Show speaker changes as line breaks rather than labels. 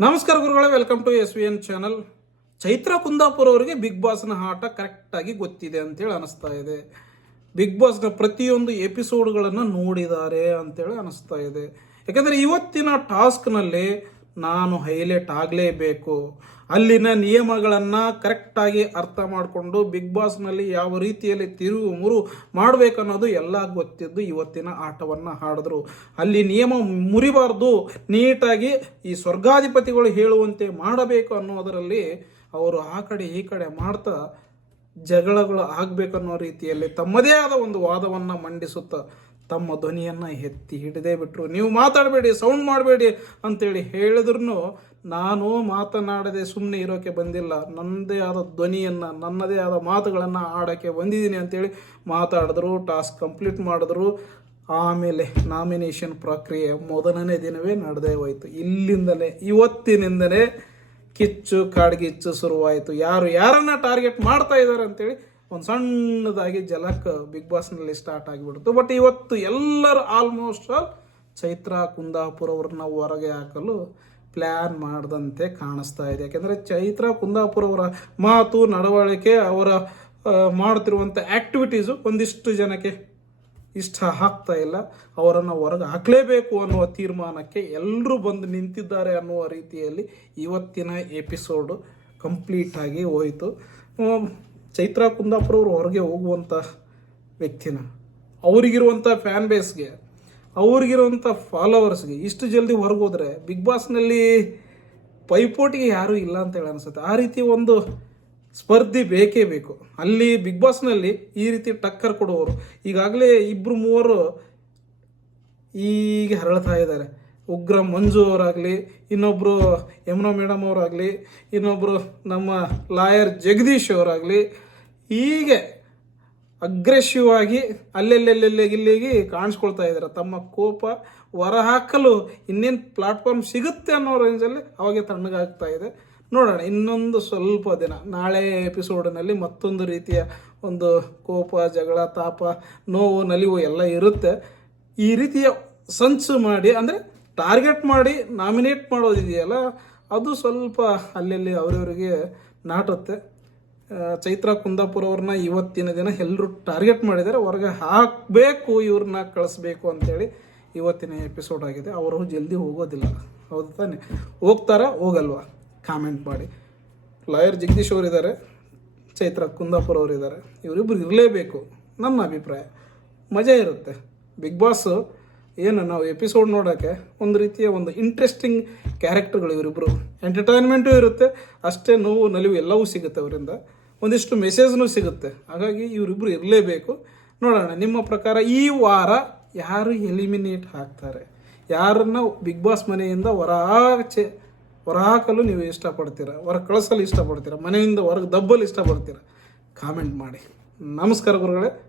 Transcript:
ನಮಸ್ಕಾರ ಗುರುಗಳೇ welcome to S V N channel Chaitra Kundapura ಅವರಿಗೆ ಬಿಗ್ ಬಾಸ್ನ ಆಟ ಕರೆಕ್ಟಾಗಿ ಗೊತ್ತಿದೆ ಅಂತೇಳಿ ಅನಿಸ್ತಾ ಇದೆ. ಬಿಗ್ ಬಾಸ್ನ ಪ್ರತಿಯೊಂದು ಎಪಿಸೋಡ್ಗಳನ್ನು ನೋಡಿದ್ದಾರೆ ಅಂತೇಳಿ ಅನಿಸ್ತಾ ಇದೆ. ಯಾಕಂದರೆ ಇವತ್ತಿನ ಟಾಸ್ಕ್ನಲ್ಲಿ ನಾನು ಹೈಲೈಟ್ ಆಗಲೇಬೇಕು. ಅಲ್ಲಿನ ನಿಯಮಗಳನ್ನು ಕರೆಕ್ಟಾಗಿ ಅರ್ಥ ಮಾಡಿಕೊಂಡು ಬಿಗ್ ಬಾಸ್ನಲ್ಲಿ ಯಾವ ರೀತಿಯಲ್ಲಿ ತಿರುವು ಮುರು ಮಾಡಬೇಕನ್ನೋದು ಎಲ್ಲ ಗೊತ್ತಿದ್ದು ಇವತ್ತಿನ ಆಟವನ್ನು ಹಾಡಿದ್ರು ಅಲ್ಲಿ ನಿಯಮ ಮುರಿಬಾರ್ದು. ನೀಟಾಗಿ ಈ ಸ್ವರ್ಗಾಧಿಪತಿಗಳು ಹೇಳುವಂತೆ ಮಾಡಬೇಕು ಅನ್ನೋದರಲ್ಲಿ ಅವರು ಆ ಕಡೆ ಈ ಕಡೆ ಮಾಡ್ತಾ ಜಗಳಗಳು ಆಗಬೇಕನ್ನೋ ರೀತಿಯಲ್ಲಿ ತಮ್ಮದೇ ಆದ ಒಂದು ವಾದವನ್ನು ಮಂಡಿಸುತ್ತಾ ತಮ್ಮ ಧ್ವನಿಯನ್ನು ಎತ್ತಿ ಹಿಡದೇ ಬಿಟ್ಟರು ನೀವು ಮಾತಾಡಬೇಡಿ ಸೌಂಡ್ ಮಾಡಬೇಡಿ ಅಂತೇಳಿ ಹೇಳಿದ್ರು ನಾನು ಮಾತನಾಡದೆ ಸುಮ್ಮನೆ ಇರೋಕ್ಕೆ ಬಂದಿಲ್ಲ. ನನ್ನದೇ ಆದ ಧ್ವನಿಯನ್ನು, ನನ್ನದೇ ಆದ ಮಾತುಗಳನ್ನು ಆಡೋಕ್ಕೆ ಬಂದಿದ್ದೀನಿ ಅಂತೇಳಿ ಮಾತಾಡಿದ್ರು ಟಾಸ್ಕ್ ಕಂಪ್ಲೀಟ್ ಮಾಡಿದ್ರು. ಆಮೇಲೆ ನಾಮಿನೇಷನ್ ಪ್ರಕ್ರಿಯೆ ಮೊದಲನೇ ದಿನವೇ ನಡೆದೇ ಹೋಯಿತು. ಇಲ್ಲಿಂದಲೇ, ಇವತ್ತಿನಿಂದಲೇ ಕಿಚ್ಚು, ಕಾಡ್ಗಿಚ್ಚು ಶುರುವಾಯಿತು. ಯಾರು ಯಾರನ್ನ ಟಾರ್ಗೆಟ್ ಮಾಡ್ತಾ ಇದ್ದಾರೆ ಅಂತೇಳಿ ಒಂದು ಸಣ್ಣದಾಗಿ ಜಲಕ್ ಬಿಗ್ ಬಾಸ್ನಲ್ಲಿ ಸ್ಟಾರ್ಟ್ ಆಗಿಬಿಡ್ತು. ಬಟ್ ಇವತ್ತು ಎಲ್ಲರೂ ಆಲ್ಮೋಸ್ಟ್ ಆಲ್ ಚೈತ್ರ, ಕುಂದಾಪುರ ಅವ್ರನ್ನ ಹೊರಗೆ ಹಾಕಲು ಪ್ಲ್ಯಾನ್ ಮಾಡಿದಂತೆ ಕಾಣಿಸ್ತಾ ಇದೆ. ಯಾಕೆಂದರೆ ಚೈತ್ರ, ಕುಂದಾಪುರ ಅವರ ಮಾತು, ನಡವಳಿಕೆ, ಅವರ ಮಾಡ್ತಿರುವಂಥ ಆ್ಯಕ್ಟಿವಿಟೀಸು ಒಂದಿಷ್ಟು ಜನಕ್ಕೆ ಇಷ್ಟ ಆಗ್ತಾ ಇಲ್ಲ. ಅವರನ್ನು ಹೊರಗೆ ಹಾಕಲೇಬೇಕು ಅನ್ನುವ ತೀರ್ಮಾನಕ್ಕೆ ಎಲ್ಲರೂ ಬಂದು ನಿಂತಿದ್ದಾರೆ ಅನ್ನುವ ರೀತಿಯಲ್ಲಿ ಇವತ್ತಿನ ಎಪಿಸೋಡು ಕಂಪ್ಲೀಟಾಗಿ ಹೋಯಿತು. ಚೈತ್ರ ಕುಂದಾಪುರ ಅವರು ಹೊರಗೆ ಹೋಗುವಂಥ ವ್ಯಕ್ತಿನ. ಅವರಿಗಿರುವಂಥ ಫ್ಯಾನ್ ಬೇಸ್ಗೆ ಅವ್ರಿಗಿರುವಂಥ ಫಾಲೋವರ್ಸ್ಗೆ ಇಷ್ಟು ಜಲ್ದಿ ಹೊರಗೆ ಹೋದರೆ ಬಿಗ್ ಬಾಸ್ನಲ್ಲಿ ಪೈಪೋಟಿಗೆ ಯಾರೂ ಇಲ್ಲ ಅಂತ ಹೇಳಿ ಅನಿಸುತ್ತೆ. ಆ ರೀತಿ ಒಂದು ಸ್ಪರ್ಧೆ ಬೇಕೇ ಬೇಕು. ಅಲ್ಲಿ ಬಿಗ್ ಬಾಸ್ನಲ್ಲಿ ಈ ರೀತಿ ಟಕ್ಕರ್ ಕೊಡುವವರು ಈಗಾಗಲೇ ಇಬ್ಬರು ಮೂವರು ಈಗ ಹರಳ್ತಾ ಇದ್ದಾರೆ. ಉಗ್ರ ಮಂಜು ಅವರಾಗಲಿ ಇನ್ನೊಬ್ಬರು ಯಮುನಾ ಮೇಡಮ್ ಅವರಾಗಲಿ ಇನ್ನೊಬ್ಬರು ನಮ್ಮ ಲಾಯರ್ ಜಗದೀಶ್ ಅವರಾಗಲಿ ಹೀಗೆ ಅಗ್ರೆಸಿವ್ ಆಗಿ ಅಲ್ಲೆಲ್ಲೆಲ್ಲೆಲ್ಲೆ ಇಲ್ಲಿಗೆ ಕಾಣಿಸ್ಕೊಳ್ತಾ ಇದ್ದಾರೆ. ತಮ್ಮ ಕೋಪ ಹೊರಹಾಕಲು ಇನ್ನೇನು ಪ್ಲಾಟ್ಫಾರ್ಮ್ ಸಿಗುತ್ತೆ ಅನ್ನೋ ರೇಂಜಲ್ಲಿ ಅವಾಗೆ ತಣ್ಣಗಾಗ್ತಾ ಇದೆ. ನೋಡೋಣ, ಇನ್ನೊಂದು ಸ್ವಲ್ಪ ದಿನ, ನಾಳೆ ಎಪಿಸೋಡಿನಲ್ಲಿ ಮತ್ತೊಂದು ರೀತಿಯ ಒಂದು ಕೋಪ, ಜಗಳ, ತಾಪ, ನೋವು, ನಲಿವು ಎಲ್ಲ ಇರುತ್ತೆ. ಈ ರೀತಿಯ ಸಂಚು ಮಾಡಿ, ಅಂದರೆ ಟಾರ್ಗೆಟ್ ಮಾಡಿ ನಾಮಿನೇಟ್ ಮಾಡೋದಿದೆಯಲ್ಲ, ಅದು ಸ್ವಲ್ಪ ಅಲ್ಲಲ್ಲಿ ಅವರವರಿಗೆ ನಾಟುತ್ತೆ. ಚೈತ್ರ ಕುಂದಾಪುರ ಅವ್ರನ್ನ ಇವತ್ತಿನ ದಿನ ಎಲ್ಲರೂ ಟಾರ್ಗೆಟ್ ಮಾಡಿದ್ದಾರೆ. ಹೊರಗೆ ಹಾಕಬೇಕು ಇವ್ರನ್ನ ಕಳಿಸ್ಬೇಕು ಅಂತೇಳಿ ಇವತ್ತಿನ ಎಪಿಸೋಡ್ ಆಗಿದೆ. ಅವರು ಜಲ್ದಿ ಹೋಗೋದಿಲ್ಲ. ಹೌದು ತಾನೆ? ಹೋಗ್ತಾರಾ? ಹೋಗಲ್ವಾ? ಕಾಮೆಂಟ್ ಮಾಡಿ. ಲಾಯರ್ ಜಗದೀಶ್ ಅವರಿದ್ದಾರೆ. ಚೈತ್ರ ಕುಂದಾಪುರ ಅವರಿದ್ದಾರೆ. ಇವರಿಬ್ಬರು ಇರಲೇಬೇಕು. ನನ್ನ ಅಭಿಪ್ರಾಯ. ಮಜಾ ಇರುತ್ತೆ. ಬಿಗ್ ಬಾಸ್ ಏನು ನಾವು ಎಪಿಸೋಡ್ ನೋಡೋಕ್ಕೆ ಒಂದು ರೀತಿಯ ಒಂದು ಇಂಟ್ರೆಸ್ಟಿಂಗ್ ಕ್ಯಾರೆಕ್ಟರ್ಗಳು ಇವರಿಬ್ಬರು ಎಂಟರ್ಟೈನ್ಮೆಂಟು ಇರುತ್ತೆ. ಅಷ್ಟೇ ನೋವು, ನಲಿವು ಎಲ್ಲವೂ ಸಿಗುತ್ತೆ ಅವರಿಂದ. ಒಂದಿಷ್ಟು ಮೆಸೇಜ್ನೂ ಸಿಗುತ್ತೆ. ಹಾಗಾಗಿ ಇವರಿಬ್ಬರು ಇರಲೇಬೇಕು. ನೋಡೋಣ, ನಿಮ್ಮ ಪ್ರಕಾರ ಈ ವಾರ ಯಾರು ಎಲಿಮಿನೇಟ್ ಆಗ್ತಾರೆ? ಯಾರನ್ನ ಬಿಗ್ ಬಾಸ್ ಮನೆಯಿಂದ ಹೊರಾಚೆ ಹೊರಹಾಕಲು ನೀವು ಇಷ್ಟಪಡ್ತೀರ? ಹೊರ ಕಳಿಸಲು ಇಷ್ಟಪಡ್ತೀರ? ಮನೆಯಿಂದ ಹೊರಗೆ ದಬ್ಬಲು ಇಷ್ಟಪಡ್ತೀರ? ಕಾಮೆಂಟ್ ಮಾಡಿ. ನಮಸ್ಕಾರ ಗುರುಗಳೇ.